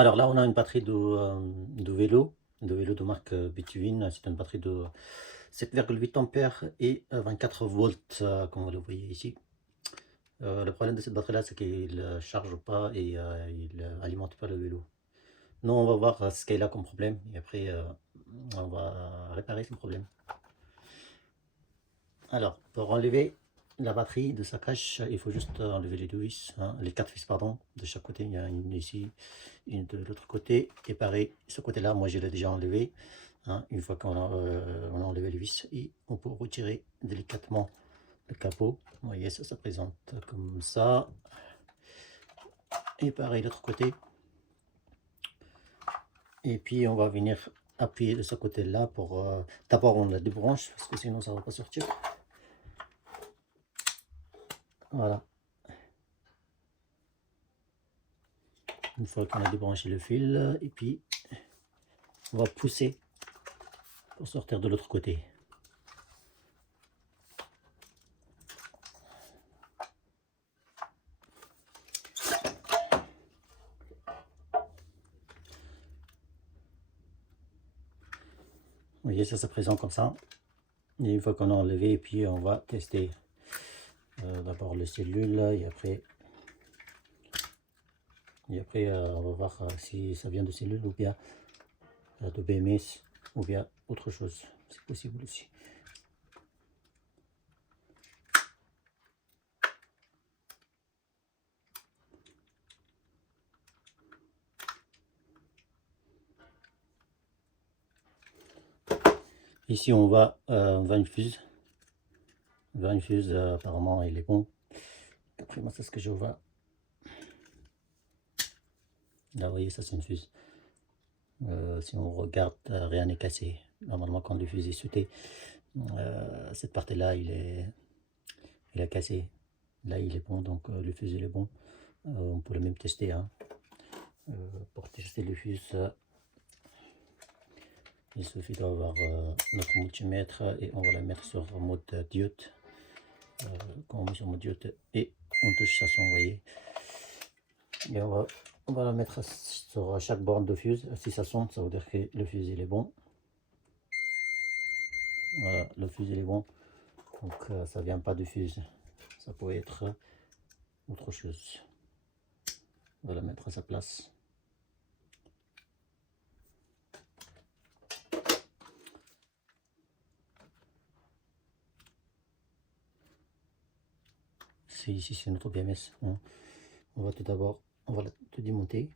Alors là, on a une batterie de vélo de marque Between. C'est une batterie de 7,8 ampères et 24 volts, comme vous le voyez ici. Le problème de cette batterie-là, c'est qu'il ne charge pas et il alimente pas le vélo. Nous, on va voir ce qu'elle a comme problème et après, on va réparer ce problème. Alors, pour enlever la batterie de sa cache, il faut juste enlever les deux vis, hein, les quatre vis, pardon, de chaque côté. Il y a une ici, une de l'autre côté. Et pareil, ce côté-là, moi, je l'ai déjà enlevé. Hein. Une fois on a enlevé les vis, et on peut retirer délicatement le capot. Vous voyez, ça se présente comme ça. Et pareil, l'autre côté. Et puis, on va venir appuyer de ce côté-là pour... D'abord, on la débranche, parce que sinon, ça ne va pas sortir. Voilà. Une fois qu'on a débranché le fil, et puis on va pousser pour sortir de l'autre côté. Vous voyez, ça se présente comme ça. Et une fois qu'on a enlevé, et puis on va tester d'abord les cellules, et après on va voir si ça vient de cellules ou bien de BMS ou bien autre chose. C'est possible aussi. Ici on va une fuse. On va une fuse, apparemment il est bon. Après moi c'est ce que je vois. Là vous voyez, ça c'est une fuse. Si on regarde, rien n'est cassé. Normalement quand le fusil est sauté, cette partie là il a cassé. Là il est bon, donc le fusil il est bon. On peut le même tester, hein. Pour tester le fusil, il suffit d'avoir notre multimètre et on va la mettre sur mode diode. Quand on met sur mode diode et on touche ça, vous voyez. Et on va la mettre sur chaque borne de fuse. Si ça sonne, ça veut dire que le fusil il est bon. Voilà, le fusil est bon. Donc ça vient pas de fuse. Ça peut être autre chose. On va la mettre à sa place. C'est ici, c'est notre BMS. Hein. On va tout d'abord, on va tout démonter.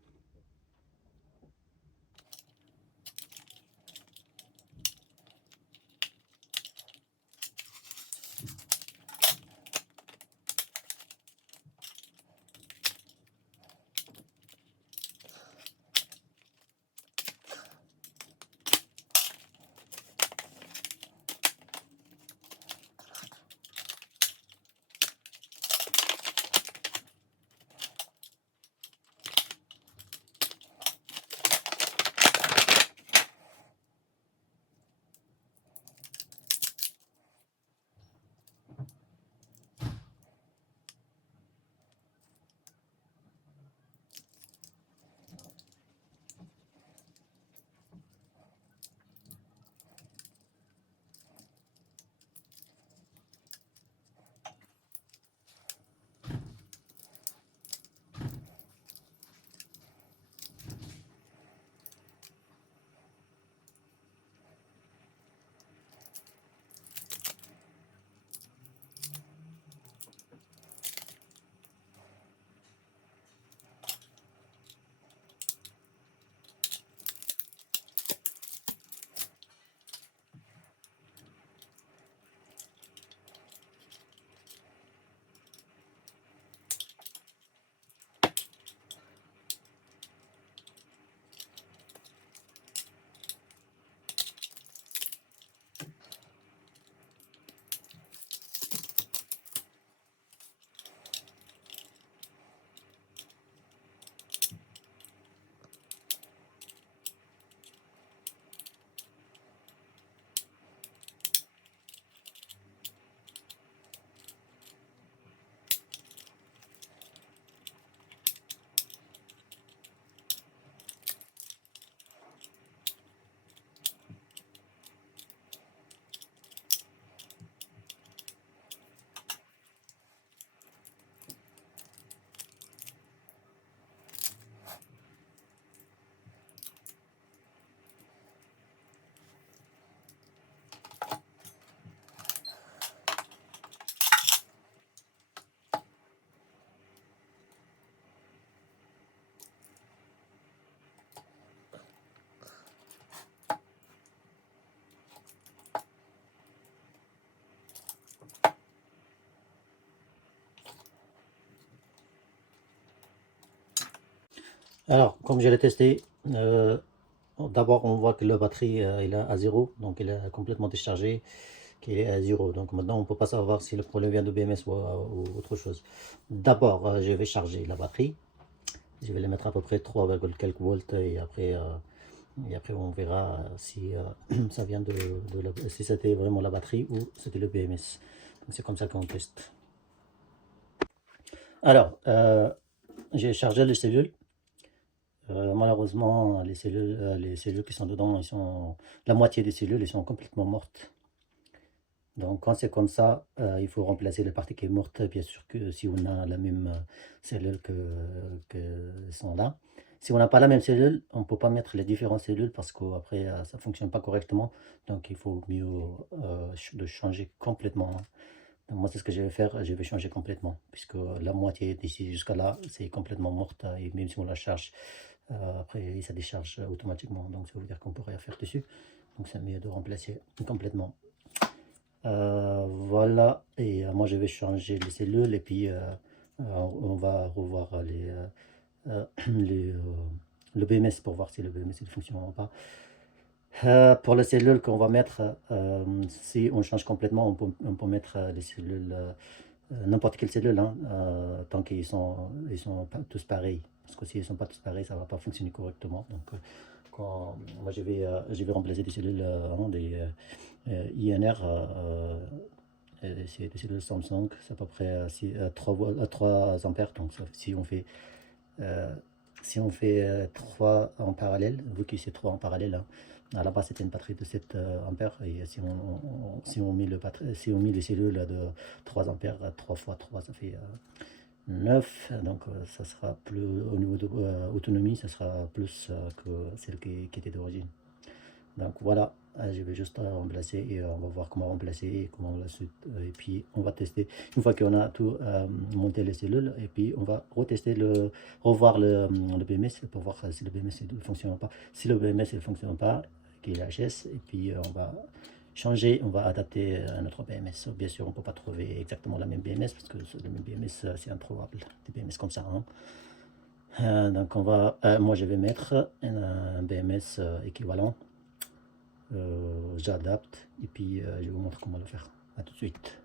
Alors, comme je l'ai testé, d'abord on voit que la batterie il est à 0, donc il est complètement déchargé, qu'il est à 0. Donc maintenant on ne peut pas savoir si le problème vient de BMS ou autre chose. D'abord, je vais charger la batterie. Je vais les mettre à peu près 3, quelques volts et après on verra si ça vient si c'était vraiment la batterie ou c'était le BMS. C'est comme ça qu'on teste. Alors, j'ai chargé les cellules. Malheureusement, les cellules qui sont dedans, la moitié des cellules, elles sont complètement mortes. Donc, quand c'est comme ça, il faut remplacer la partie qui est morte, bien sûr que si on a la même cellule que sont là. Si on n'a pas la même cellule, on ne peut pas mettre les différentes cellules parce qu'après, ça ne fonctionne pas correctement. Donc, il faut mieux de changer complètement. Donc, moi, c'est ce que je vais faire, je vais changer complètement, puisque la moitié d'ici jusqu'à là, c'est complètement morte, et même si on la charge, après, ça décharge automatiquement. Donc, ça veut dire qu'on ne peut rien faire dessus. Donc, c'est mieux de remplacer complètement. Voilà, et moi je vais changer les cellules et puis on va revoir le BMS pour voir si le BMS il fonctionne ou pas. Pour les cellules qu'on va mettre, si on change complètement, on peut mettre les cellules, n'importe quelle cellule, hein, tant ils sont pas tous pareils. Parce que s'ils ne sont pas tous pareils, ça ne va pas fonctionner correctement. Donc, moi je vais remplacer des cellules, des INR. C'est des cellules Samsung, c'est à peu près 3 ampères. Donc euh, si on fait 3 en parallèle, vu que c'est 3 en parallèle, hein, à la base c'était une batterie de 7 ampères, et si on met si on met les cellules de 3 ampères, 3 fois 3 ça fait 9. Donc ça sera plus, au niveau de autonomie, ça sera plus que celle qui était d'origine. Donc voilà, je vais juste remplacer et on va voir comment remplacer et comment la suite. Et puis on va tester une fois qu'on a tout monté les cellules, et puis on va revoir le BMS pour voir si le BMS ne fonctionne pas. Si le BMS ne fonctionne pas, qu'il est HS, et puis on va changer, on va adapter à notre BMS. Bien sûr, on ne peut pas trouver exactement la même BMS parce que le même BMS c'est improbable, des BMS comme ça, hein. Donc moi je vais mettre un BMS équivalent. J'adapte et puis je vous montre comment le faire. A tout de suite.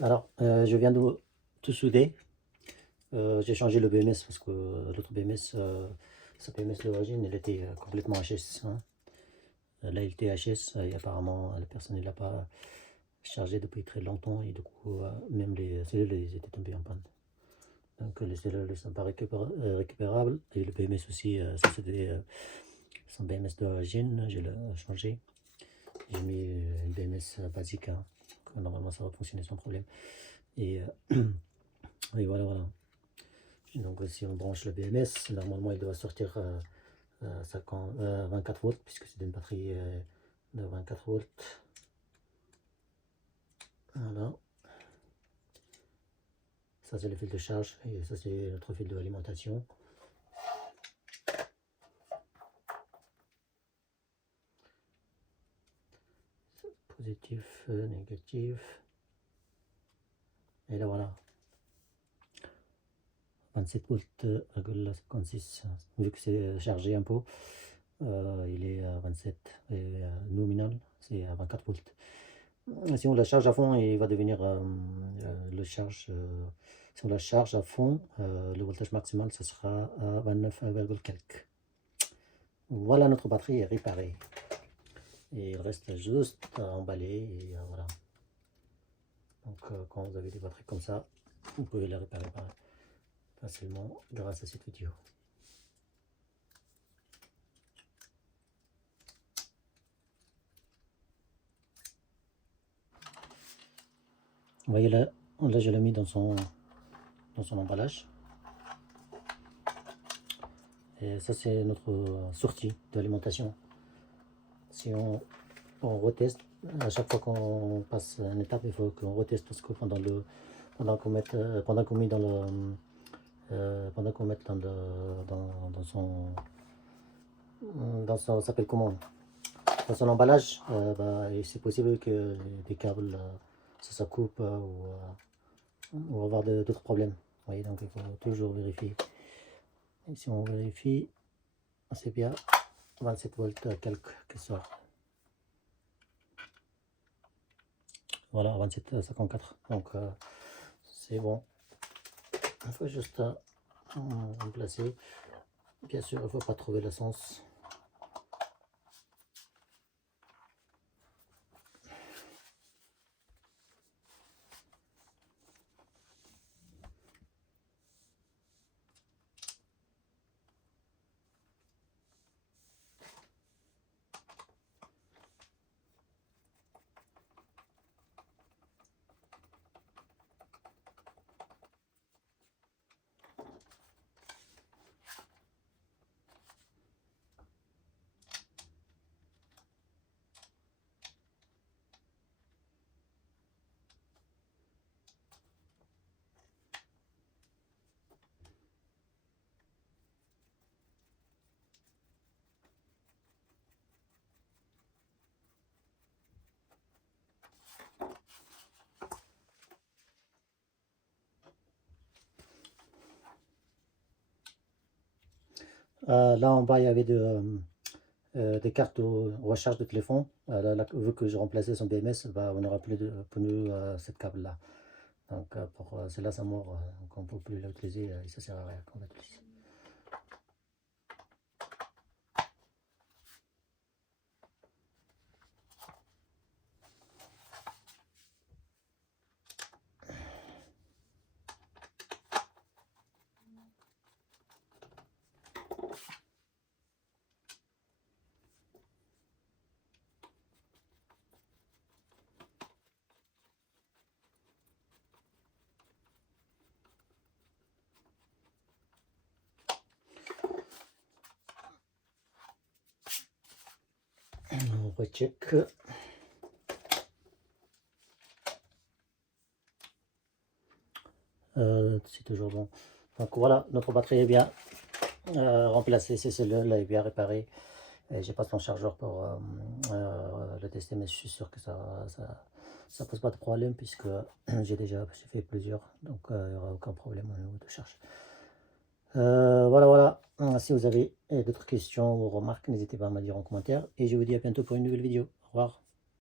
Alors, je viens de tout souder. J'ai changé le BMS parce que l'autre BMS, sa BMS d'origine, elle était complètement HS, hein. Là, il était HS et apparemment, la personne ne l'a pas chargé depuis très longtemps et du coup, même les cellules elles étaient tombées en panne. Donc, les cellules ne sont pas récupérables et le BMS aussi, ça c'était son BMS d'origine, je l'ai changé. J'ai mis une BMS basique, hein. Normalement, ça va fonctionner sans problème. Et, et voilà, voilà. Donc, si on branche le BMS, normalement, il doit sortir 24 volts, puisque c'est une batterie de 24 volts. Voilà. Ça, c'est le fil de charge, et ça, c'est notre fil d'alimentation. Positif, négatif. Et là, voilà. 27 volts, 56. Vu que c'est chargé un peu, il est à 27. Et nominal, c'est à 24 volts. Si on la charge à fond, il va devenir si on la charge à fond, le voltage maximal, ce sera à 29, quelques. Voilà, notre batterie est réparée. Et il reste juste à emballer et voilà. Donc quand vous avez des batteries comme ça, vous pouvez les réparer facilement grâce à cette vidéo. Vous voyez là, je l'ai mis dans son emballage. Et ça, c'est notre sortie d'alimentation. Si on reteste, à chaque fois qu'on passe une étape, il faut qu'on reteste parce que pendant qu'on met dans son, ça s'appelle comment, dans son emballage, c'est possible que des câbles ça coupe ou avoir d'autres problèmes. Vous voyez, donc il faut toujours vérifier. Et si on vérifie, c'est bien 27 volts quelques qui sort. Voilà, 27,54. Donc c'est bon. Il faut juste remplacer. Bien sûr, il ne faut pas trouver l'essence. Là en bas, il y avait des cartes de recharge de téléphone. Vu que j'ai remplacé son BMS, on n'aura plus de pneus cette câble là. Donc pour celle-là, ça mort, donc on ne peut plus l'utiliser et ça sert à rien qu'on l'utilise. On recheck. C'est toujours bon. Donc voilà, notre batterie est bien remplacée, ces cellules est bien réparée. J'ai pas son chargeur pour le tester, mais je suis sûr que ça pose pas de problème puisque j'ai fait plusieurs, donc il n'y aura aucun problème au niveau de charge. Voilà, voilà. Si vous avez d'autres questions ou remarques, n'hésitez pas à me dire en commentaire et je vous dis à bientôt pour une nouvelle vidéo. Au revoir.